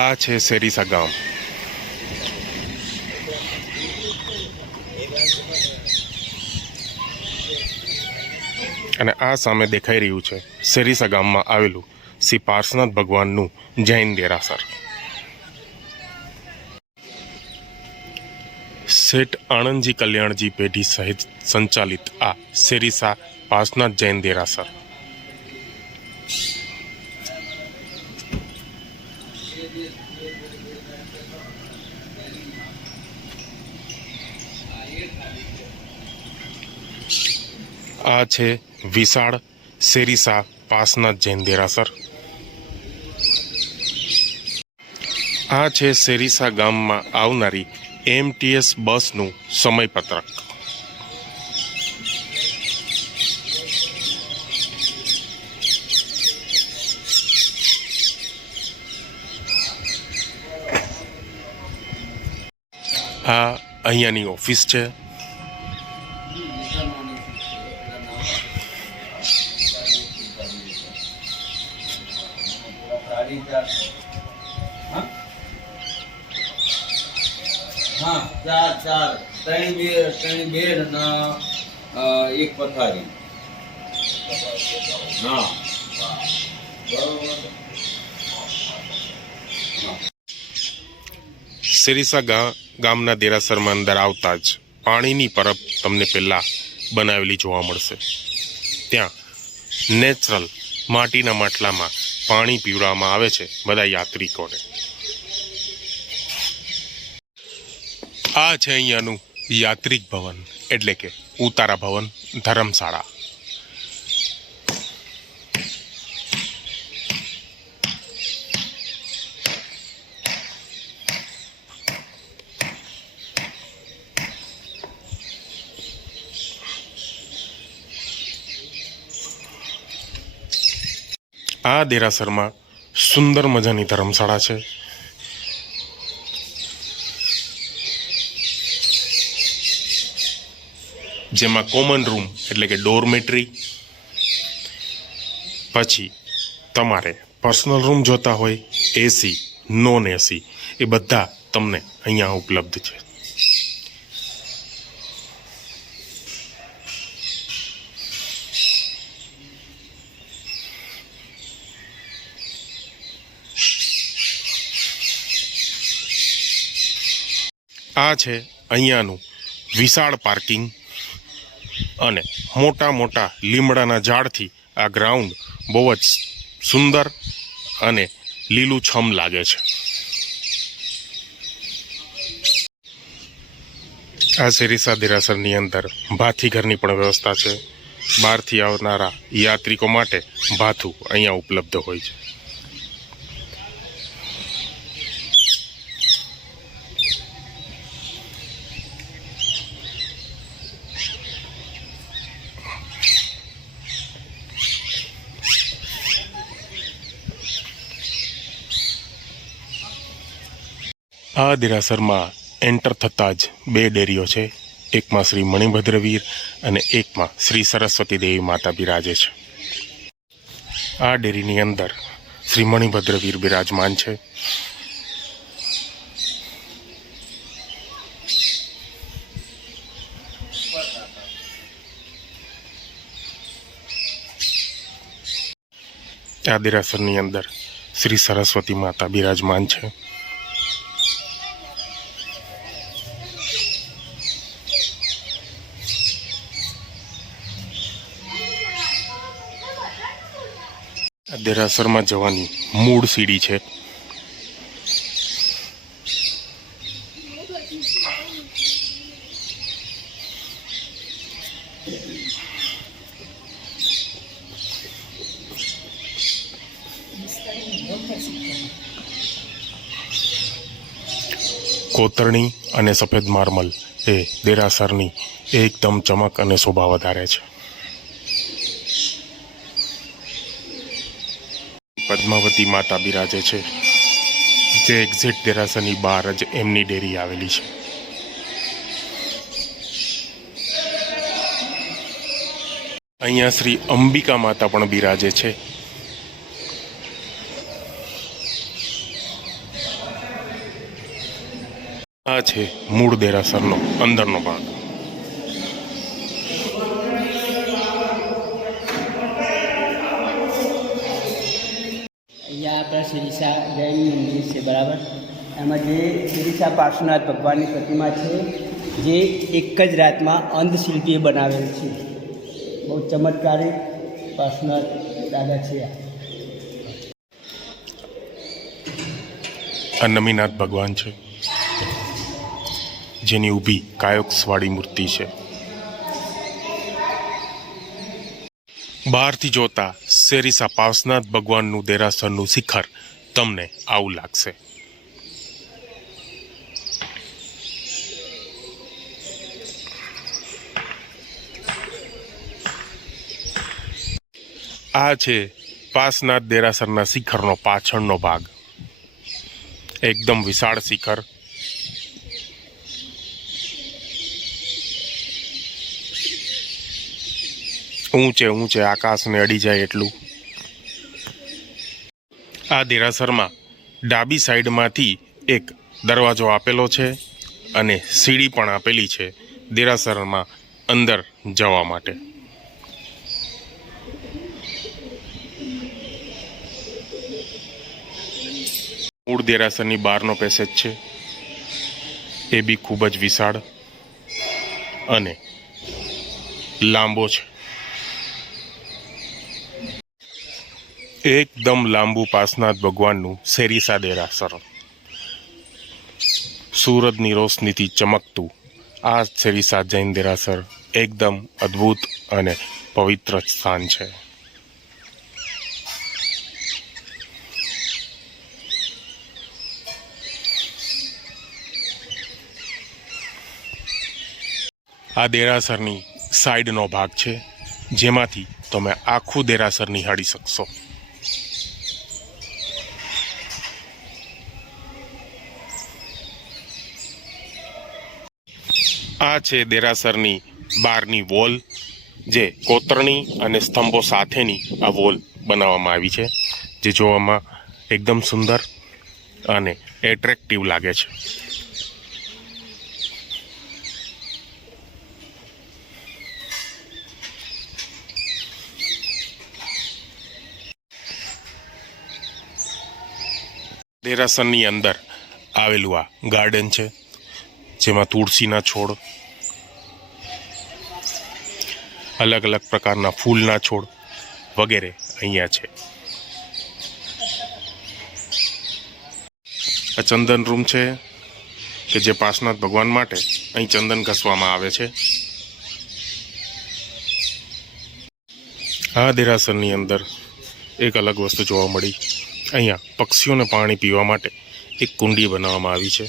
આ છે સેરીસા ગામ. અને આ સામે દેખાઈ રહ્યું છે સેરીસા ગામમાં આવેલું શ્રી પાર્શ્વનાથ ભગવાનનું જૈન દેરાસર. શેઠ આણંદજી કલ્યાણજી પેઢી સહિત સંચાલિત આ સેરીસા પાર્શ્વનાથ જૈન દેરાસર આ છે વિશાળ સેરીસા પાર્શ્વનાથ જૈન દેરાસર. આ છે સેરીસા ગામમાં આવનારી એમટીએસ બસનું સમયપત્રક. આ અહીંયાની ઓફિસ છે. हाँ चार चार त्रण बेड ना एक पथारी. हाँ સેરીસા ગામના દેરાસરમાં અંદર આવતા જ પાણીની પરબ તમને પહેલાં બનાવેલી જોવા મળશે. ત્યાં નેચરલ માટીના માટલામાં પાણી પીવડાવવામાં આવે છે બધા યાત્રિકોને. આ છે અહીંયાનું યાત્રિક ભવન એટલે કે ઉતારા ભવન ધર્મશાળા. આ દેરાસરમાં સુંદર મજાની ધર્મશાળા છે. જેમાં કોમન રૂમ એટલે કે ડોરમેટરી, પછી તમારે પર્સનલ રૂમ જોતા હોય એસી નોન એસી એ બધા તમને અહીંયા ઉપલબ્ધ છે. આ છે અહીંયાનું વિશાળ પાર્કિંગ અને મોટા મોટા લીમડાના ઝાડથી આ ગ્રાઉન્ડ બહુ જ સુંદર અને લીલુંછમ લાગે છે. આ સેરીસા દેરાસરની અંદર ભાથી ઘરની પણ વ્યવસ્થા છે. બહારથી આવનારા યાત્રિકો માટે ભાથું અહીંયા ઉપલબ્ધ હોય છે. આ દેરાસરમાં એન્ટર થતાં જ બે ડેરીઓ છે. એકમાં શ્રી મણિભદ્રવીર અને એકમાં શ્રી સરસ્વતી દેવી માતા બિરાજે છે. આ ડેરીની અંદર શ્રી મણિભદ્રવીર બિરાજમાન છે. આ દેરાસરની અંદર શ્રી સરસ્વતી માતા બિરાજમાન છે. આ દેરાસરમાં જવાની મૂળ સીડી છે. કોતરણી અને સફેદ માર્મલ એ દેરાસરની એકદમ ચમક અને શોભા વધારે છે. પદ્માવતી માતા બિરાજે છે, જે એક્ઝેક્ટ દેરાસરની બહાર જ એમની ડેરી આવેલી છે. અહીંયા શ્રી અંબિકા માતા પણ બિરાજે છે. આ છે મૂળ દેરાસરનો અંદરનો ભાગ. અહીંયા આપણા શિરીષા જૈન મંદિર છે, બરાબર. એમાં જે શિરીષા પાર્શ્વનાથ ભગવાનની પ્રતિમા છે, જે એક જ રાતમાં અંધશિલ્પીએ બનાવેલ છે. બહુ ચમત્કારિક પાર્શ્વનાથ દાદા છે. આ નમીનાથ ભગવાન છે, જેની ઊભી કાયોક્ષવાળી મૂર્તિ છે. બહારથી જોતા શેરીસા પાર્શ્વનાથ ભગવાનનું દેરાસરનું શિખર તમને આવું લાગશે. આ છે પાર્શ્વનાથ દેરાસરના શિખરનો પાછળનો ભાગ. એકદમ વિશાળ શિખર. ઊંચે આકાશને અડી જાય એટલું. આ દેરાસરમાં ડાબી સાઈડમાંથી એક દરવાજો આપેલો છે અને સીડી પણ આપેલી છે દેરાસરમાં અંદર જવા માટે. મૂળ દેરાસરની બહારનો પેસેજ છે, એ બી ખૂબ જ વિશાળ અને લાંબો છે. એકદમ લાંબુ પાર્શ્વનાથ ભગવાનનું શેરીસા દેરાસર. સૂરજની રોશનીથી ચમકતું આ શેરીસા જૈન દેરાસર એકદમ અદ્ભુત અને પવિત્ર સ્થાન છે. આ દેરાસરની સાઈડનો ભાગ છે, જેમાંથી તમે આખું દેરાસર નિહાળી શકશો. આ છે દેરાસરની બહારની વોલ, જે કોતરણી અને સ્તંભો સાથેની આ વોલ બનાવવામાં આવી છે, જે જોવામાં એકદમ સુંદર અને એટ્રેક્ટિવ લાગે છે. દેરાસરની અંદર આવેલું આ ગાર્ડન છે, જેમાં તુલસીના છોડ, અલગ અલગ પ્રકારના ફૂલના છોડ વગેરે અહીંયા છે. આ ચંદન રૂમ છે કે જે પાર્શ્વનાથ ભગવાન માટે અહીં ચંદન ઘસવામાં આવે છે. આ દેરાસરની અંદર એક અલગ વસ્તુ જોવા મળી. અહીંયા પક્ષીઓને પાણી પીવા માટે એક કુંડી બનાવવામાં આવી છે,